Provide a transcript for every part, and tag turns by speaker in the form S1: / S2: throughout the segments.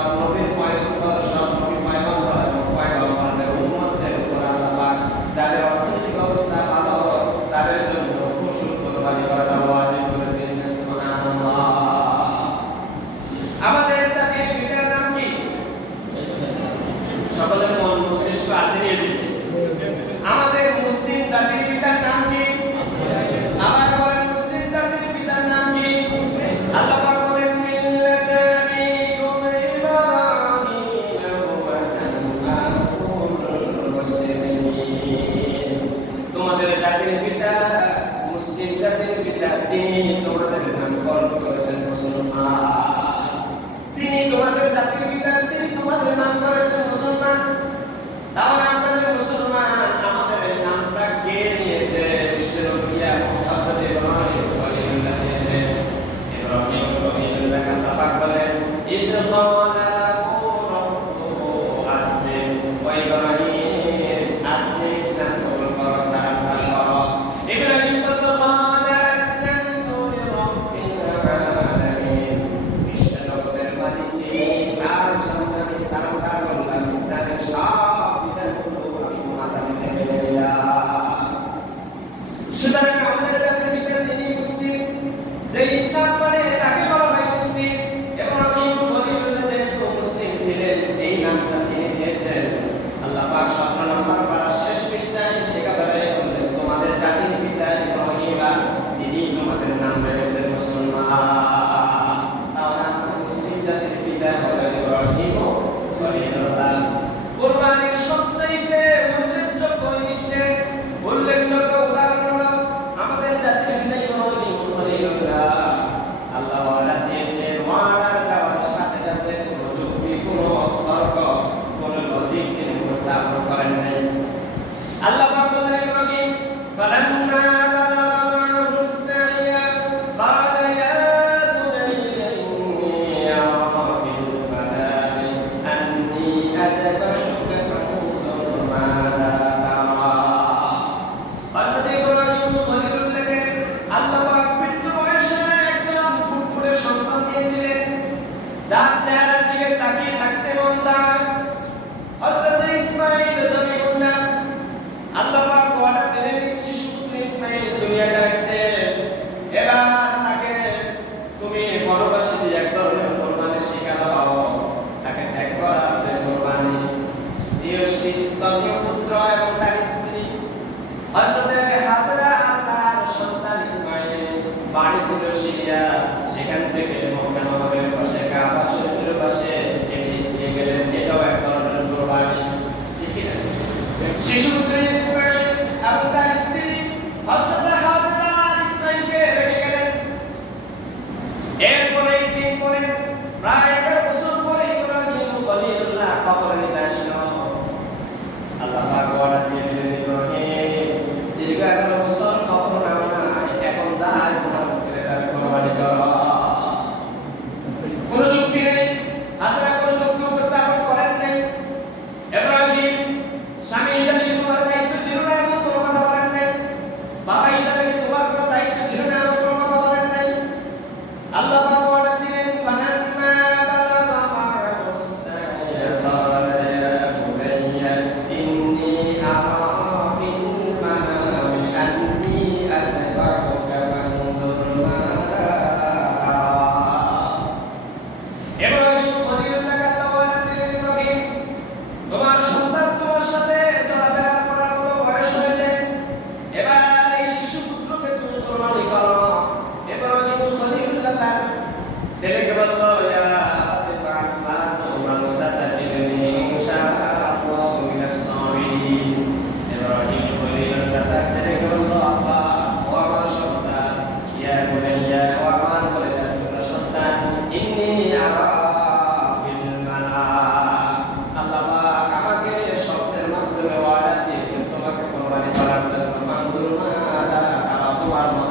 S1: está no 90. তিনি তোমাদের নামকরণ করেছেন মুসলমান তিনি তোমাদের জাতির পিতা, তিনি তোমাদের নাম করেছেন মুসলমান। তাহলে আমরা তোমাকে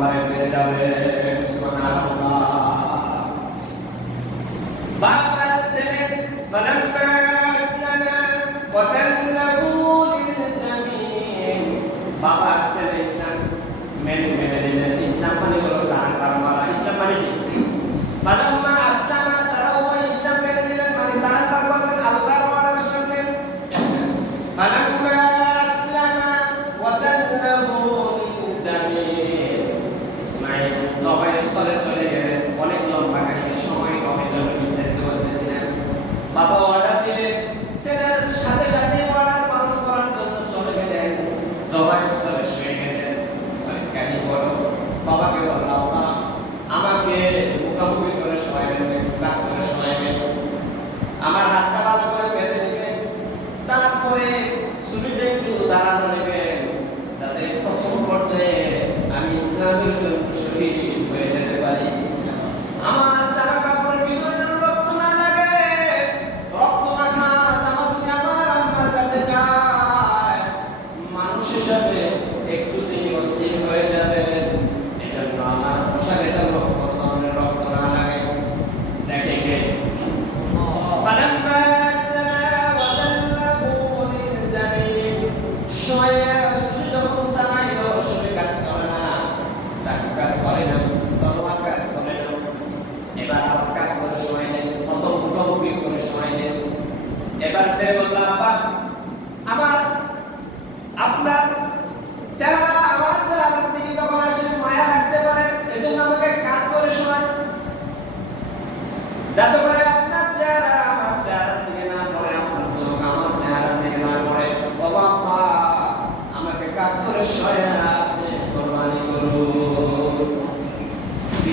S1: নম্বরে পেয়ে যাবে সুবহানাল্লাহ। বাবা ছেলে বাদাম জবাই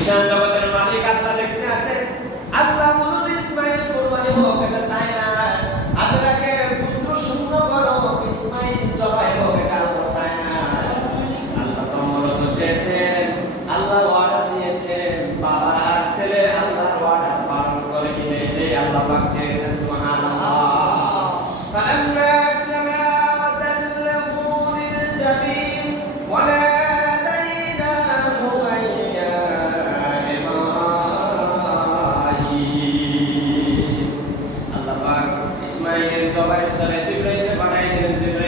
S1: Santa. 425 इकडे येते 12 इंच इकडे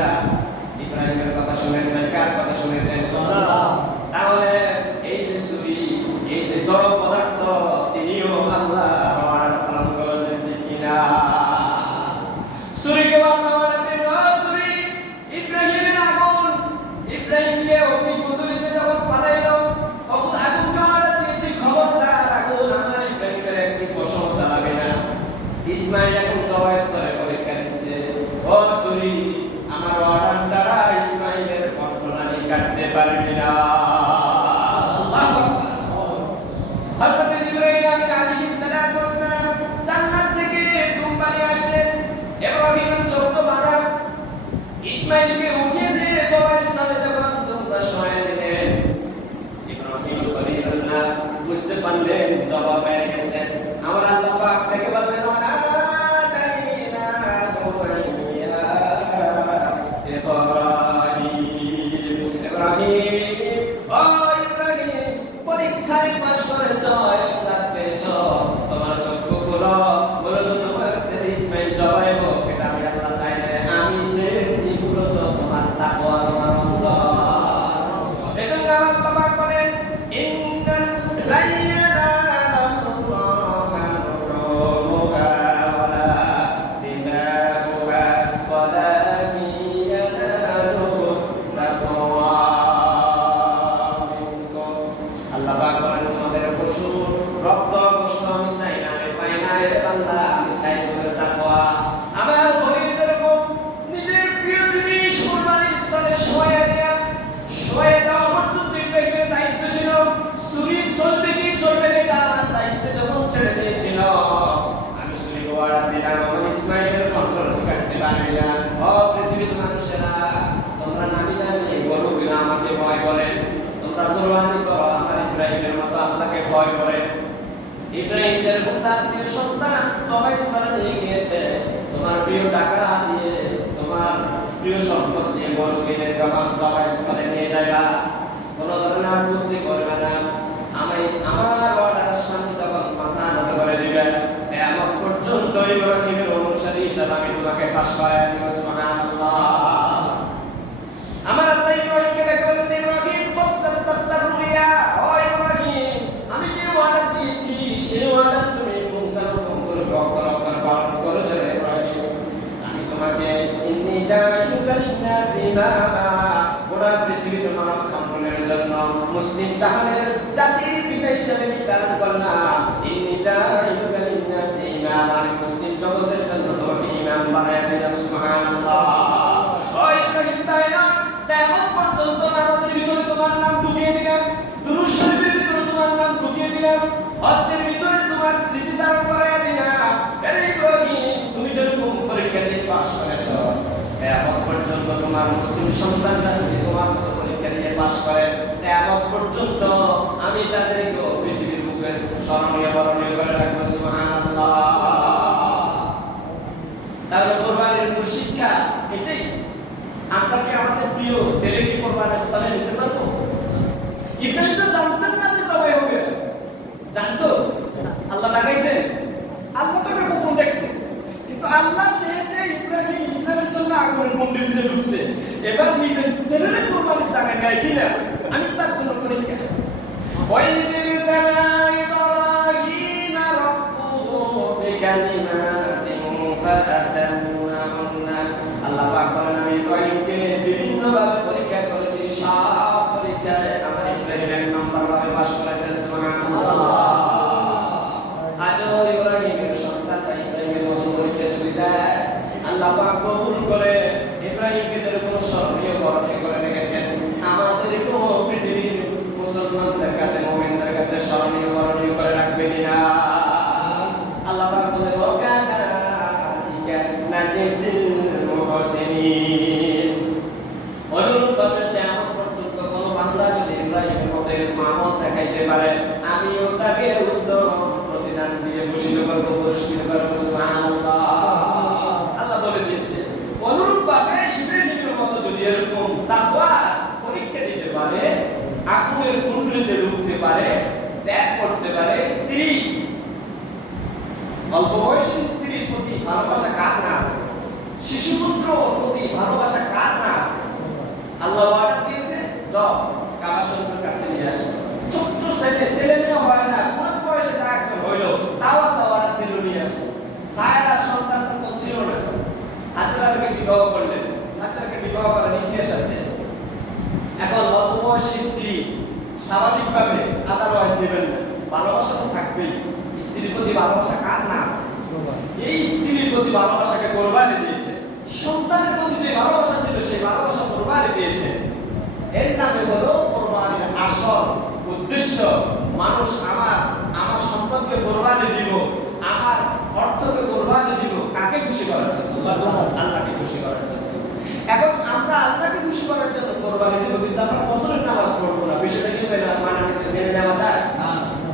S1: Yeah. Amen. প্রিয় সন্তান, তোমায় স্থানে নিয়ে গিয়েছে। তোমার প্রিয় টাকা দিয়ে, তোমার প্রিয় সম্পদ দিয়ে বড় কিনে যখন তোমায় স্থানে নিয়ে যাইবা। কোনো ধরনের আপত্তি করবে না। আমি আমার অর্ডার সামনে তখন মাথা নত করে দিবে। এমন পর্যন্ত ইব্রাহিমের অনুসারী হিসাবে আমি তোমাকে ফাঁস করাই দিব, সুবহানাল্লাহ। জাহানের জাতির পিতা হিসেবে ইমাম। মুসলিম জগতের জন্য তোমাকে ইমাম সুবহানাল্লাহ। ও ইব্রাহিম তাই না পর্যন্ত আমাদের ভিতরে তোমার নাম ঢুকিয়ে দিলাম? শরীফের ভিতরে তোমার নাম ঢুকিয়ে দিলাম? ভিতরে তোমার স্মৃতিচারণ করায়া দিলাম? ইব্রাহিম, তুমি যদি কোন দিয়ে পাশ করেছ কিয়ামত পর্যন্ত তোমার মুসলিম সন্তান জাতি তোমার মতো পরীক্ষা দিয়ে পাশ করেন কেমন পর্যন্ত আমি তাদেরকে পৃথিবীর বুকে স্মরণীয়, বরণীয় করে রাখব তাহলে কোরবানির মূল শিক্ষা এটাই। আমরা আমাদের প্রিয় ছেলে কি কোরবানির স্থানে নিতে পারব? ইব্রাহিম তো জানতেন না যে সবাই হবে। জানতো? আল্লাহ লাগাইছেন আল্লাহ তো গোপন দেখছে। কিন্তু আল্লাহ চেয়েছে ইব্রাহিম ইসলামের জন্য আগুনের গন্ডিতে ঢুকছে। এবার নিজের ছেলের কোরবানির জায়গায় নেয় কিনা? আমি তার فأتى এরকম আমল দেখাইতে পারে। আমিও তাকে উত্তম প্রতিদান দিয়ে ভূষিত করব, পুরস্কৃত করব, সুবহানাল্লাহ। আল্লাহ বলে দিয়েছে, অনুরূপভাবে ইব্রাহিমের মতো যদি এরকম তাকওয়া পরীক্ষা দিতে পারে, আগুনের কুণ্ডলিতে ঢুকতে পারে, ত্যাগ করতে পারে, স্ত্রী, অল্প বয়সী স্ত্রীর প্রতি ভালোবাসা কার না আছে? শিশুপুত্র প্রতি ভালোবাসা কার না আছে? আল্লাহ অর্ডার দিয়েছে, যাও বিবাহ করলেন। তাকে বিবাহ করার ইতিহাস আছে। এখন অল্পবয়সী স্ত্রী স্বাভাবিকভাবে আদারওয়াইজ নেবেন না। ভালোবাসা তো থাকবেই। স্ত্রীর প্রতি ভালোবাসা কার না এই স্ত্রীর প্রতি ভালোবাসাকে কোরবানি দিয়েছে। সন্তানের প্রতি যে ভালোবাসা ছিল সেই ভালোবাসা কোরবানি দিয়েছে। এর নামে হলো কোরবানির আসল উদ্দেশ্য মানুষ আমার আমার সম্পদকে কোরবানি দিব আমার অর্থকে কোরবানি দিব। কাকে খুশি করার জন্য? আল্লাহকে। এখন আমরা আল্লাহকে খুশি করার জন্য কোরবানি দেবো, কিন্তু আমরা ফসলের নামাজ পড়ব না। বিষয়টা কি নেমে নেওয়া যায়